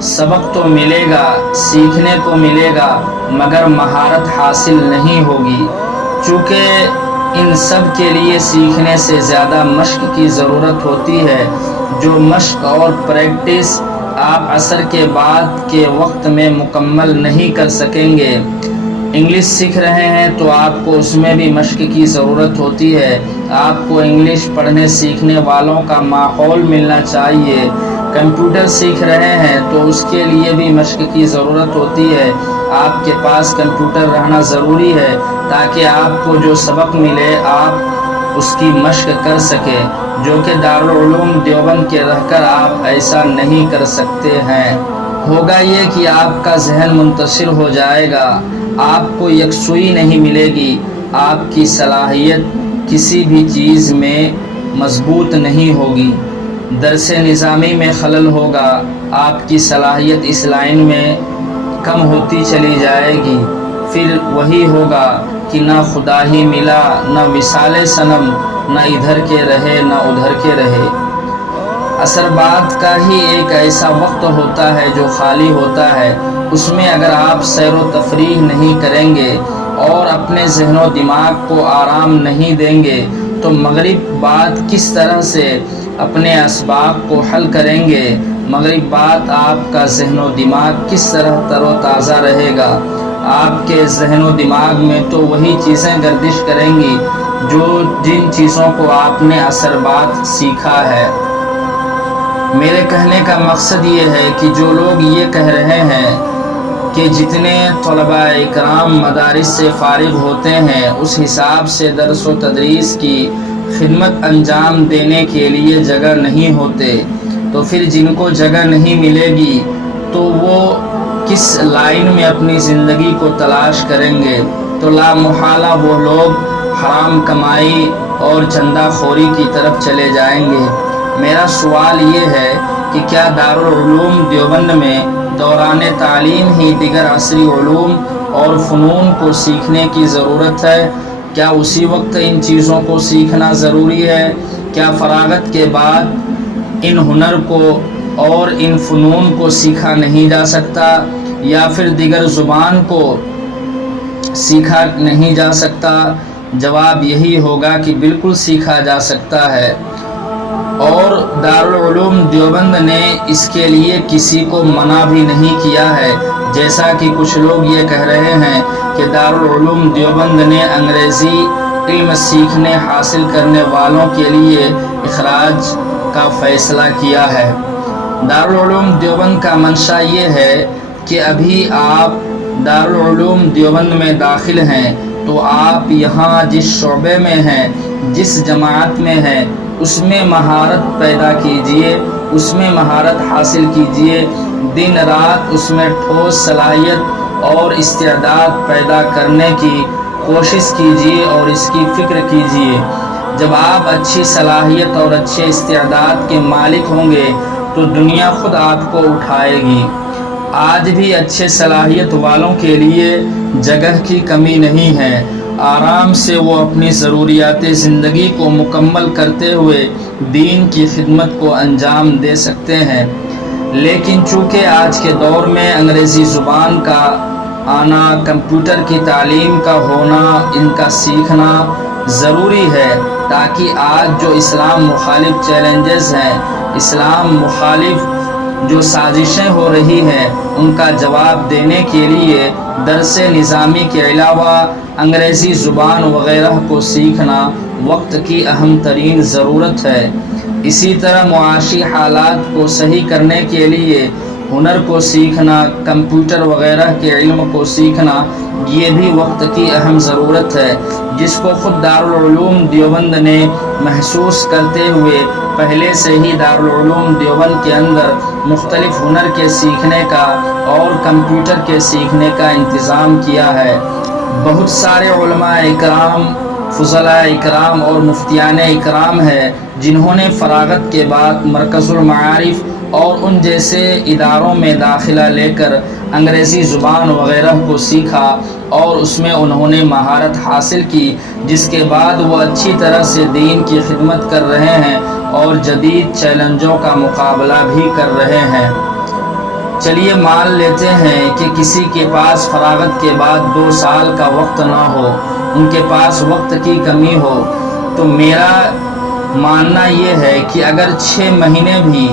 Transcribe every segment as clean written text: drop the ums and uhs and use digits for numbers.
سبق تو ملے گا، سیکھنے کو ملے گا، مگر مہارت حاصل نہیں ہوگی، چونکہ ان سب کے لیے سیکھنے سے زیادہ مشق کی ضرورت ہوتی ہے، جو مشق اور پریکٹس آپ عصر کے بعد کے وقت میں مکمل نہیں کر سکیں گے۔ انگلش سیکھ رہے ہیں تو آپ کو اس میں بھی مشق کی ضرورت ہوتی ہے، آپ کو انگلش پڑھنے سیکھنے والوں کا ماحول ملنا چاہیے۔ کمپیوٹر سیکھ رہے ہیں تو اس کے لیے بھی مشق کی ضرورت ہوتی ہے، آپ کے پاس کمپیوٹر رہنا ضروری ہے تاکہ آپ کو جو سبق ملے آپ اس کی مشق کر سکیں، جو کہ دارالعلوم دیوبند کے رہ کر آپ ایسا نہیں کر سکتے ہیں۔ ہوگا یہ کہ آپ کا ذہن منتشر ہو جائے گا، آپ کو یکسوئی نہیں ملے گی، آپ کی صلاحیت کسی بھی چیز میں مضبوط نہیں ہوگی، درس نظامی میں خلل ہوگا، آپ کی صلاحیت اس لائن میں کم ہوتی چلی جائے گی، پھر وہی ہوگا کہ نہ خدا ہی ملا، نہ وصال صنم، نہ ادھر کے رہے نہ ادھر کے رہے۔ عصر بعد کا ہی ایک ایسا وقت ہوتا ہے جو خالی ہوتا ہے، اس میں اگر آپ سیر و تفریح نہیں کریں گے اور اپنے ذہن و دماغ کو آرام نہیں دیں گے تو مغرب بعد کس طرح سے اپنے اسباق کو حل کریں گے، مغرب بعد آپ کا ذہن و دماغ کس طرح تر و تازہ رہے گا، آپ کے ذہن و دماغ میں تو وہی چیزیں گردش کریں گی جن چیزوں کو آپ نے عصر بعد سیکھا ہے۔ میرے کہنے کا مقصد یہ ہے کہ جو لوگ یہ کہہ رہے ہیں کہ جتنے طلباء اکرام مدارس سے فارغ ہوتے ہیں اس حساب سے درس و تدریس کی خدمت انجام دینے کے لیے جگہ نہیں ہوتے، تو پھر جن کو جگہ نہیں ملے گی تو وہ کس لائن میں اپنی زندگی کو تلاش کریں گے، تو لا محالہ وہ لوگ حرام کمائی اور چندہ خوری کی طرف چلے جائیں گے۔ میرا سوال یہ ہے کہ کیا دارالعلوم دیوبند میں دوران تعلیم ہی دیگر عصری علوم اور فنون کو سیکھنے کی ضرورت ہے؟ کیا اسی وقت ان چیزوں کو سیکھنا ضروری ہے؟ کیا فراغت کے بعد ان ہنر کو اور ان فنون کو سیکھا نہیں جا سکتا، یا پھر دیگر زبان کو سیکھا نہیں جا سکتا؟ جواب یہی ہوگا کہ بالکل سیکھا جا سکتا ہے، اور دارالعلوم دیوبند نے اس کے لیے کسی کو منع بھی نہیں کیا ہے، جیسا کہ کچھ لوگ یہ کہہ رہے ہیں کہ دارالعلوم دیوبند نے انگریزی علم سیکھنے حاصل کرنے والوں کے لیے اخراج کا فیصلہ کیا ہے۔ دارالعلوم دیوبند کا منشا یہ ہے کہ ابھی آپ دارالعلوم دیوبند میں داخل ہیں تو آپ یہاں جس شعبے میں ہیں، جس جماعت میں ہیں، اس میں مہارت پیدا کیجئے، اس میں مہارت حاصل کیجئے، دن رات اس میں ٹھوس صلاحیت اور استعداد پیدا کرنے کی کوشش کیجئے اور اس کی فکر کیجئے۔ جب آپ اچھی صلاحیت اور اچھے استعداد کے مالک ہوں گے تو دنیا خود آپ کو اٹھائے گی۔ آج بھی اچھے صلاحیت والوں کے لیے جگہ کی کمی نہیں ہے، آرام سے وہ اپنی ضروریات زندگی کو مکمل کرتے ہوئے دین کی خدمت کو انجام دے سکتے ہیں، لیکن چونکہ آج کے دور میں انگریزی زبان کا آنا، کمپیوٹر کی تعلیم کا ہونا، ان کا سیکھنا ضروری ہے تاکہ آج جو اسلام مخالف چیلنجز ہیں، اسلام مخالف جو سازشیں ہو رہی ہیں، ان کا جواب دینے کے لیے درس نظامی کے علاوہ انگریزی زبان وغیرہ کو سیکھنا وقت کی اہم ترین ضرورت ہے۔ اسی طرح معاشی حالات کو صحیح کرنے کے لیے ہنر کو سیکھنا، کمپیوٹر وغیرہ کے علم کو سیکھنا، یہ بھی وقت کی اہم ضرورت ہے، جس کو خود دارالعلوم دیوبند نے محسوس کرتے ہوئے پہلے سے ہی دارالعلوم دیوبند کے اندر مختلف ہنر کے سیکھنے کا اور کمپیوٹر کے سیکھنے کا انتظام کیا ہے۔ بہت سارے علماء اکرام، فضلاء اکرام اور مفتیان اکرام ہیں جنہوں نے فراغت کے بعد مرکز المعارف اور ان جیسے اداروں میں داخلہ لے کر انگریزی زبان وغیرہ کو سیکھا اور اس میں انہوں نے مہارت حاصل کی، جس کے بعد وہ اچھی طرح سے دین کی خدمت کر رہے ہیں اور جدید چیلنجوں کا مقابلہ بھی کر رہے ہیں۔ چلیے مان لیتے ہیں کہ کسی کے پاس فراغت کے بعد 2 سال کا وقت نہ ہو، ان کے پاس وقت کی کمی ہو، تو میرا ماننا یہ ہے کہ اگر 6 مہینے بھی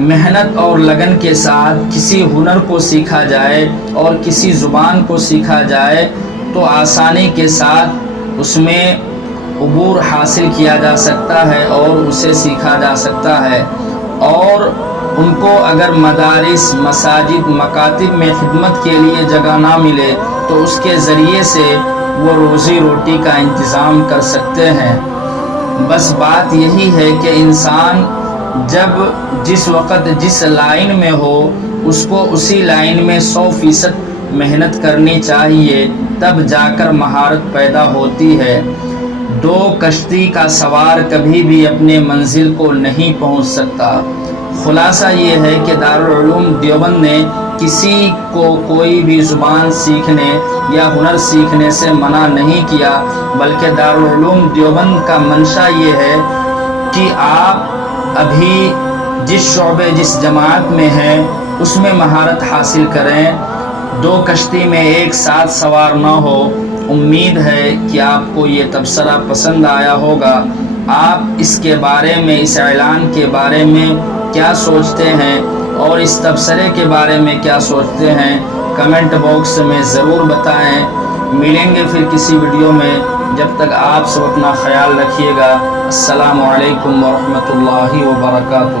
محنت اور لگن کے ساتھ کسی ہنر کو سیکھا جائے اور کسی زبان کو سیکھا جائے تو آسانی کے ساتھ اس میں عبور حاصل کیا جا سکتا ہے اور اسے سیکھا جا سکتا ہے۔ اور ان کو اگر مدارس، مساجد، مکاتب میں خدمت کے لیے جگہ نہ ملے تو اس کے ذریعے سے وہ روزی روٹی کا انتظام کر سکتے ہیں۔ بس بات یہی ہے کہ انسان جب جس وقت جس لائن میں ہو اس کو اسی لائن میں 100% محنت کرنی چاہیے، تب جا کر مہارت پیدا ہوتی ہے۔ 2 کشتی کا سوار کبھی بھی اپنے منزل کو نہیں پہنچ سکتا۔ خلاصہ یہ ہے کہ دارالعلوم دیوبند نے کسی کو کوئی بھی زبان سیکھنے یا ہنر سیکھنے سے منع نہیں کیا، بلکہ دارالعلوم دیوبند کا منشا یہ ہے کہ آپ ابھی جس شعبے جس جماعت میں ہیں اس میں مہارت حاصل کریں، 2 کشتی میں ایک ساتھ سوار نہ ہو۔ امید ہے کہ آپ کو یہ تبصرہ پسند آیا ہوگا۔ آپ اس کے بارے میں، اس اعلان کے بارے میں کیا سوچتے ہیں اور اس تبصرے کے بارے میں کیا سوچتے ہیں، کمنٹ باکس میں ضرور بتائیں۔ ملیں گے پھر کسی ویڈیو میں، جب تک آپ سب اپنا خیال رکھیے گا۔ السلام علیکم ورحمۃ اللہ وبرکاتہ۔